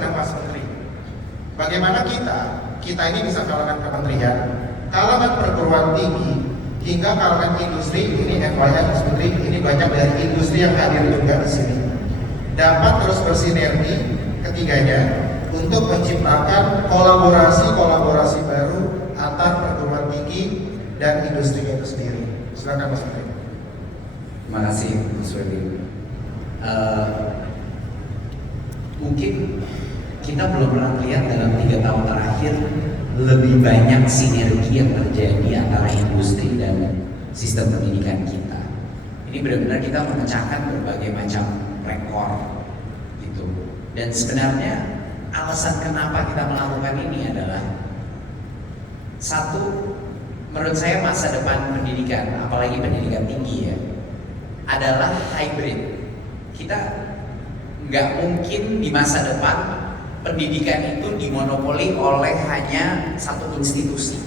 kepada Mas Menteri. Bagaimana kita ini bisa kalangan kementerian, kalangan perguruan tinggi, hingga kalangan industri, ini FYI Mas Menteri, ini banyak dari industri yang hadir juga di sini, dapat terus bersinergi ketiganya untuk menciptakan kolaborasi baru antar perguruan tinggi dan industri itu sendiri. Silakan Mas Menteri. Terima kasih Mas Wedi. Mungkin kita belum pernah lihat dalam 3 tahun terakhir lebih banyak sinergi yang terjadi antara industri dan sistem pendidikan kita. Ini benar-benar kita memecahkan berbagai macam rekor gitu. Dan sebenarnya alasan kenapa kita melakukan ini adalah satu, menurut saya masa depan pendidikan, apalagi pendidikan tinggi ya, adalah hybrid. Kita nggak mungkin di masa depan pendidikan itu dimonopoli oleh hanya satu institusi,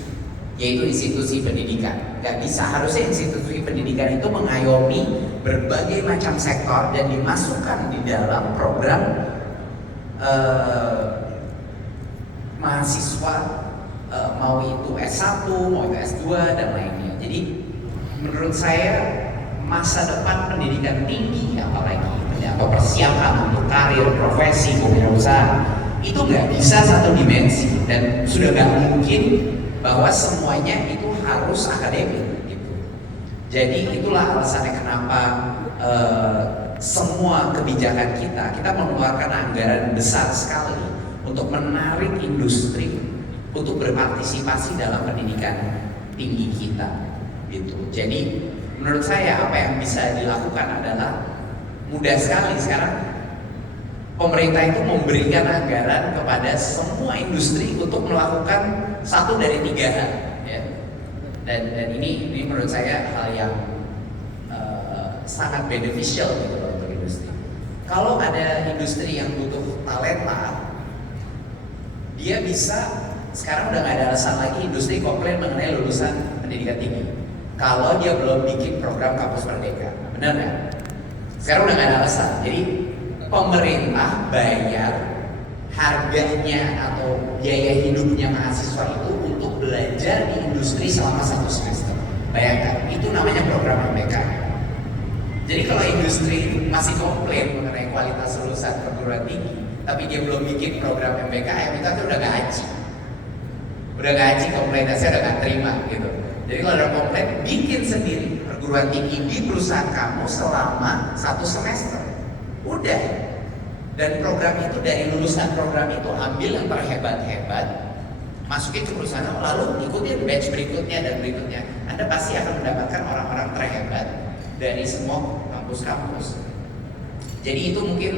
yaitu institusi pendidikan. Nggak bisa, harusnya institusi pendidikan itu mengayomi berbagai macam sektor dan dimasukkan di dalam program mahasiswa, mau itu S1, mau itu S2 dan lainnya. Jadi menurut saya masa depan pendidikan tinggi apalagi atau persiapan untuk karir, profesi, kewirausahaan itu nggak bisa satu dimensi dan sudah nggak mungkin bahwa semuanya itu harus akademik gitu. Jadi itulah alasannya kenapa semua kebijakan kita mengeluarkan anggaran besar sekali untuk menarik industri untuk berpartisipasi dalam pendidikan tinggi kita gitu. Jadi menurut saya apa yang bisa dilakukan adalah mudah sekali sekarang. Pemerintah itu memberikan anggaran kepada semua industri untuk melakukan satu dari 3 hal, ya. Dan ini menurut saya hal yang sangat beneficial gitu loh untuk industri. Kalau ada industri yang butuh talenta, dia bisa, sekarang udah nggak ada alasan lagi industri komplain mengenai lulusan pendidikan tinggi. Kalau dia belum bikin program kampus merdeka, benar nggak? Sekarang udah nggak ada alasan. Jadi pemerintah bayar harganya atau biaya hidupnya mahasiswa itu untuk belajar di industri selama 1 semester. Bayangkan, itu namanya program MBK. Jadi kalau industri masih komplain mengenai kualitas lulusan perguruan tinggi, tapi dia belum bikin program MBKM, itu udah gak haji. Udah gak haji, komplainnya saya udah gak terima gitu. Jadi kalau ada komplain, bikin sendiri perguruan tinggi di perusahaan kamu selama 1 semester. Udah. Dan program itu, dari lulusan program itu ambil yang terhebat-hebat, masukin ke perusahaan, lalu ikutin batch berikutnya dan berikutnya. Anda pasti akan mendapatkan orang-orang terhebat dari semua kampus-kampus. Jadi itu mungkin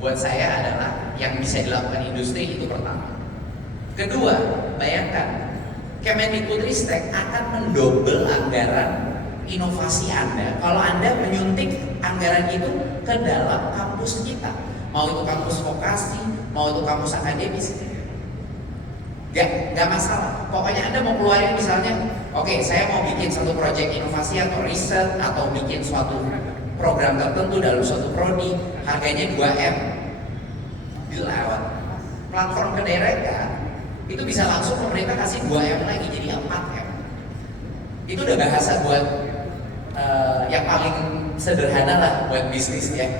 buat saya adalah yang bisa dilakukan industri, itu pertama. Kedua, bayangkan Kemendikbudristek akan mendobel anggaran inovasi Anda kalau Anda menyuntik anggaran itu ke dalam kampus kita. Mau itu kampus vokasi, mau itu kampus akademis, gak masalah. Pokoknya Anda mau keluarin misalnya, oke, saya mau bikin satu proyek inovasi atau riset atau bikin suatu program tertentu dalam suatu prodi, harganya 2M, dilewat platform Kedereka, itu bisa langsung pemerintah kasih 2M lagi jadi 4M. Itu udah bahasa buat yang paling sederhana lah buat bisnis ya.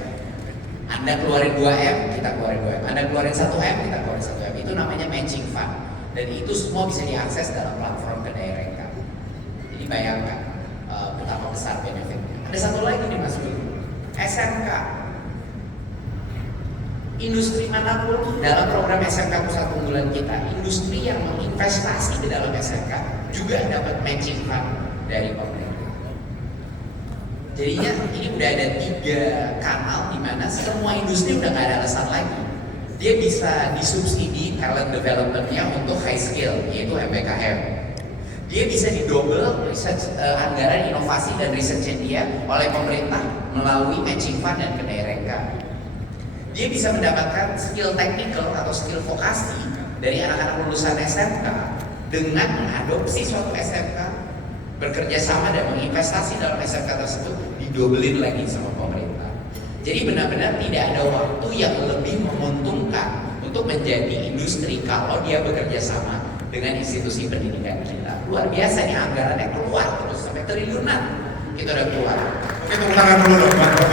Anda keluarin 2M, kita keluarin 2M. Anda keluarin 1M, kita keluarin 1M. Itu namanya matching fund. Dan itu semua bisa diakses dalam platform Kedereka. Jadi bayangkan betapa besar benefitnya. Ada satu lagi nih Mas Budi, SMK. Industri manapun dalam program SMK Pusat Unggulan kita, industri yang menginvestasi di dalam SMK juga dapat matching fund dari pemerintah. Jadinya ini udah ada 3 kanal di mana semua industri udah nggak ada alasan lagi. Dia bisa disubsidi talent development-nya untuk high skill, yaitu MBKM. Dia bisa didobel anggaran inovasi dan risetnya dia oleh pemerintah melalui matching fund dan Kedereka. Dia bisa mendapatkan skill technical atau skill vokasi dari anak-anak lulusan SMK dengan mengadopsi suatu SMK, bekerja sama dan menginvestasi dalam SMK tersebut, didobelin lagi sama pemerintah. Jadi benar-benar tidak ada waktu yang lebih menguntungkan untuk menjadi industri kalau dia bekerja sama dengan institusi pendidikan kita. Luar biasa nih anggarannya keluar terus sampai triliunan kita udah keluar. Oke, tepuk tangan dulu dong buat